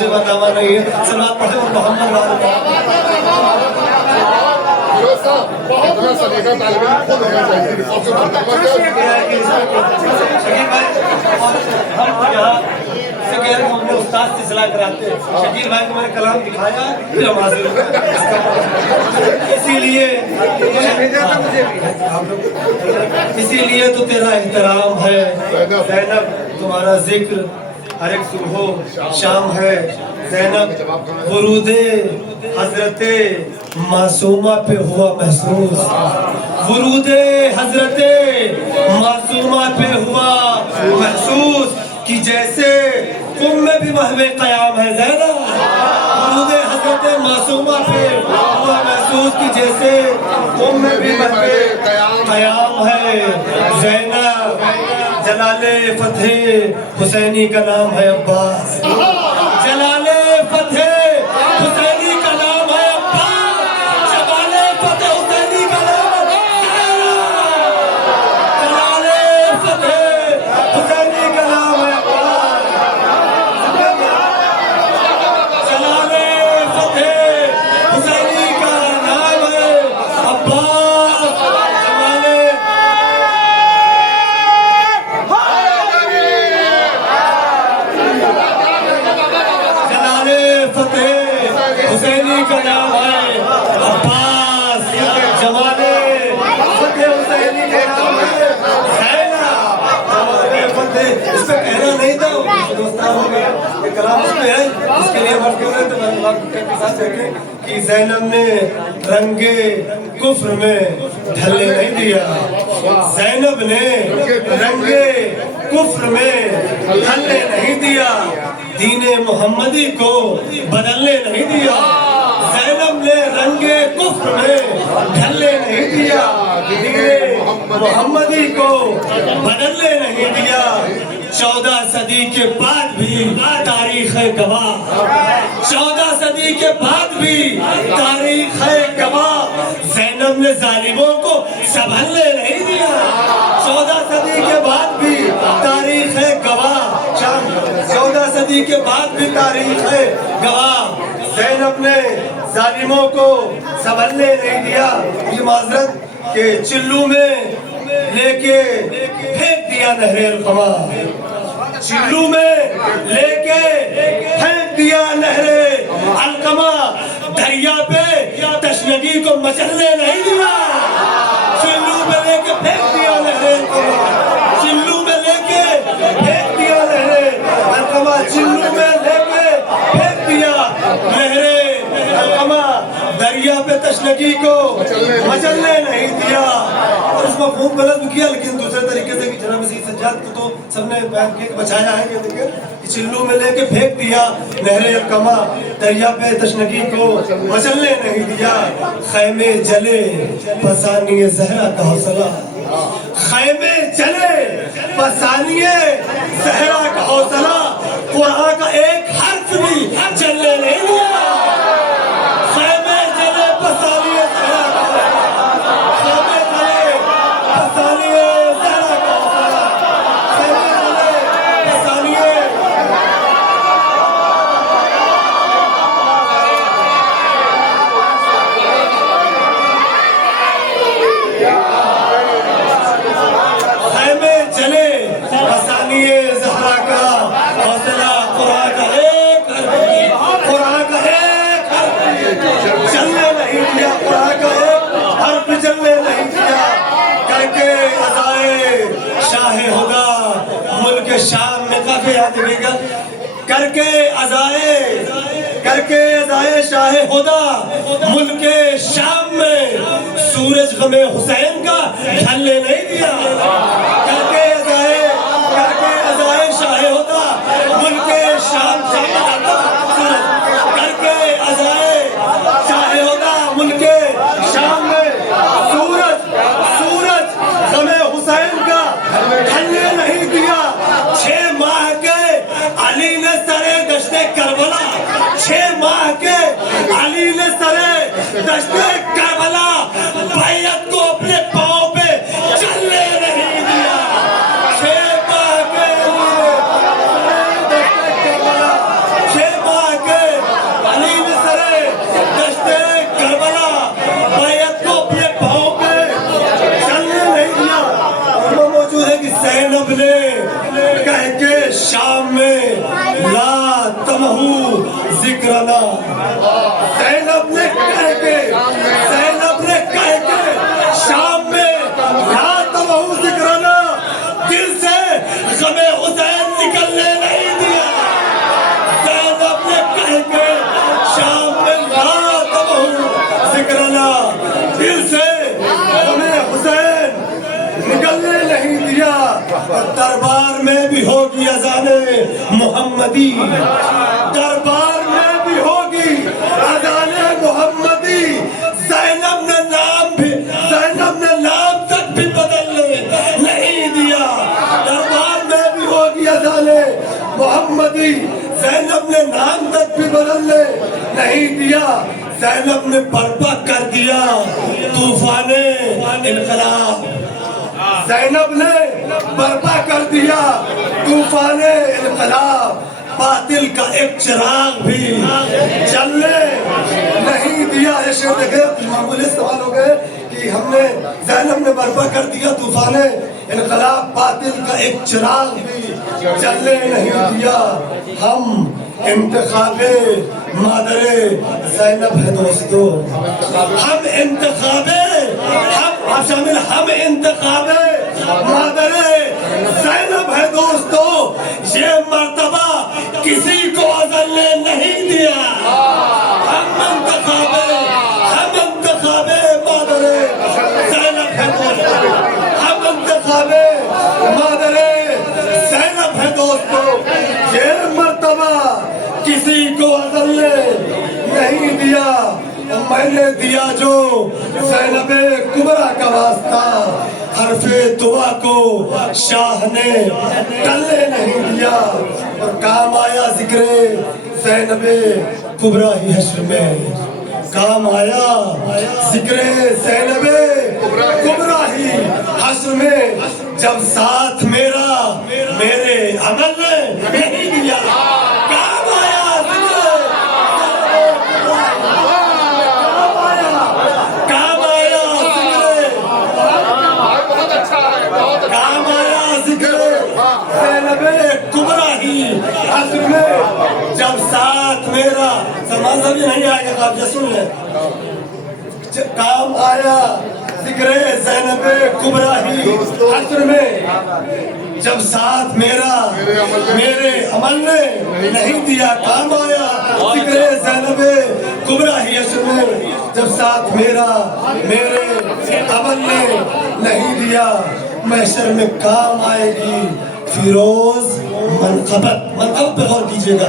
मुझे बतावा नहीं है। सलात पढ़े और मोहम्मद इतना सलीका तालिब इल्म खुद होना चाहिए। सबसे हमने उस्ताद से सलाह कराते हैं। शकील भाई को मैंने कलाम दिखाया, फिर हम हाजिर हो गए। इसीलिए तो तेरा एहतराम है ज़ैनब, तुम्हारा जिक्र हर एक सुबह शाम है ज़ैनब। वुरूदे हजरते मासूमा पे हुआ महसूस, वुरूदे हजरते मासूमा पे हुआ महसूस कि जैसे कुम में भी महवे कयाम है ज़ैनब। वुरूदे हजरते मासूमा पे हुआ महसूस कि जैसे कुम में भी महवे कयाम है ज़ैनब। जलाले फतेह हुसैनी का नाम है अब्बास, जलाले फतेह हुसैनी का नाम है अब्बास, जलाले फतेह हुसैनी का नाम है, जलाले फतेह हुसैनी का नाम है अब्बास, जलाले फतेह हुसैनी का नाम है अब्बास, हुसैनी का नाम है अब्बास, जमाने फतेह हुसैनी का नाम है ज़ैनब। इसमें कहना नहीं था दोस्तों में कलाम उसमें है, इसके लिए मजबूर है। तो मैं आपके साथ देखें कि ज़ैनब ने रंगे कुफ्र में ढलने नहीं दिया, ज़ैनब ने रंगे कुफ्र में ढलने नहीं दिया, दीने मोहम्मदी को बदलने नहीं दिया। ज़ैनब ने रंगे कुफ्र में ढलने नहीं दिया, दीने मोहम्मदी को बदलने नहीं दिया। 14 सदी के बाद भी तारीख है गवाह, 14 सदी के बाद भी तारीख है गवाह। ज़ैनब ने जालिमों को संभलने नहीं दिया, 14 सदी के बाद भी तारीख है गवाह, 14 सदी के बाद भी तारीख है गवाह। ज़ैनब ने जालिमों को संभलने नहीं दिया। ये माजरत के चिल्लू में लेके फेंक दिया नहरे अलकमा, चिल्लू में लेके फेंक दिया नहरे अलकमा, दरिया पे तशनगी को मचलने नहीं दिया। चिल्लू में लेके फेंक दिया नहरे अलकमा, चिल्लू में लेके फेंक दिया नहरे अलकमा, चिल्लू में लेके फेंक दिया नहरे अलकमा, दरिया पे तशनगी को मचलने नहीं दिया। और उस मफ़हूम गलत भी किया, लेकिन दूसरे तरीके से भी जनाब मसीह सज्जाद को तो सबने बयान के बचाया है कि चिल्लू में लेके फेंक दिया नहरे अलकमा, दरिया पे तशनगी को मचलने नहीं दिया। खैमे जले फसानिए ज़हरा का हौसला, खैमे जले फसानिए ज़हरा का हौसला, कुरान का एक हर्फ भी जलने नहीं दिया। खैमे जले फसानिए ज़हरा का हौसला, खैमे जले फसानिए ज़हरा का हौसला, खैमे जले फसानिए खैमे जले फसानिए ज़हरा का हौसला, कुरान का एक हर्फ, कुरान का एक हर्फ चलने नहीं दिया, कुरान का एक हर्फ चलने नहीं दिया। करके अज़ाए शाह हुदा मुल्क शाम में काफी याद रखिएगा, करके अज़ाए शाह हुदा मुल्क शाम में सूरज गमे हुसैन का ढलने नहीं दिया। करके अज़ाए शाह हुदा मुल्क शाम सूरज, करके अज़ाए शाह हुदा मुल्क शाम में सूरज गमे हुसैन का ढलने नहीं दिया। 6 माह के अली ने सरे दश्ते करबला, 6 माह के अली ने सरे दश्ते करबला, बैयत को अपने पांव पे चलने नहीं दिया। 6 माह के अली ने सरे दश्ते करबला, 6 माह शाम में ला तमहू जिक्रना। ज़ैनब ने कह के शाम में ला तमहू जिक्रना, दिल से गमे हुसैन निकलने नहीं दिया। ज़ैनब ने कह के शाम में ला तमहू जिक्रना, दिल से गमे हुसैन निकलने नहीं दिया। दरबार में भी होगी अज़ाने मोहम्मदी, दरबार में भी होगी अज़ाने मोहम्मदी। ज़ैनब ने नाम तक भी बदलने नहीं दिया। दरबार में भी होगी अज़ाने मोहम्मदी, ज़ैनब ने नाम तक भी बदलने नहीं दिया। ज़ैनब ने बर्पा कर दिया तूफाने इनकलाब, ज़ैनब ने बर्पा कर दिया तूफाने इनकलाब। बातिल का एक चिराग भी जलने नहीं दिया। ऐसे देखे मामूली सवाल हो गए कि हमने ज़ैनब ने बर्पा कर दिया तूफाने इनकलाब, बातिल का एक चिराग भी जलने नहीं दिया। हम इंतखाबे मादरे ज़ैनब है दोस्तों, हम इंतखाबे हम इंतखाबे मादरे ज़ैनब है दोस्तों। ये मर्तबा किसी को अज़लने नहीं दिया। हम इंतखाबे मादरे ज़ैनब है दोस्तों, हम इंतखाबे मादरे ज़ैनब है दोस्तों। ये मर्तबा किसी को अज़लने नहीं दिया। मैंने दिया जो ज़ैनबे कुबरा का वास्ता, हरफे दुआ को शाह ने टलने नहीं दिया। और काम आया जिक्रे ज़ैनबे कुबरा ही हश्र में, काम आया जिक्रे ज़ैनबे कुबरा ही हश्र में। जब साथ मेरा मेरे अमल ने नहीं दिया, काम आया जब साथ मेरा समाज भी नहीं आएगा। आप सुन ले, काम आया जिक्रे ज़ैनबे कुबरा ही हश्र में। जब साथ मेरा मेरे अमल ने नहीं दिया, काम आया जिक्रे ज़ैनबे कुबरा ही हश्र में। जब साथ मेरा मेरे अमल ने नहीं दिया, महशर में काम आएगी फिरोज मनक़बत पे गौर कीजिएगा।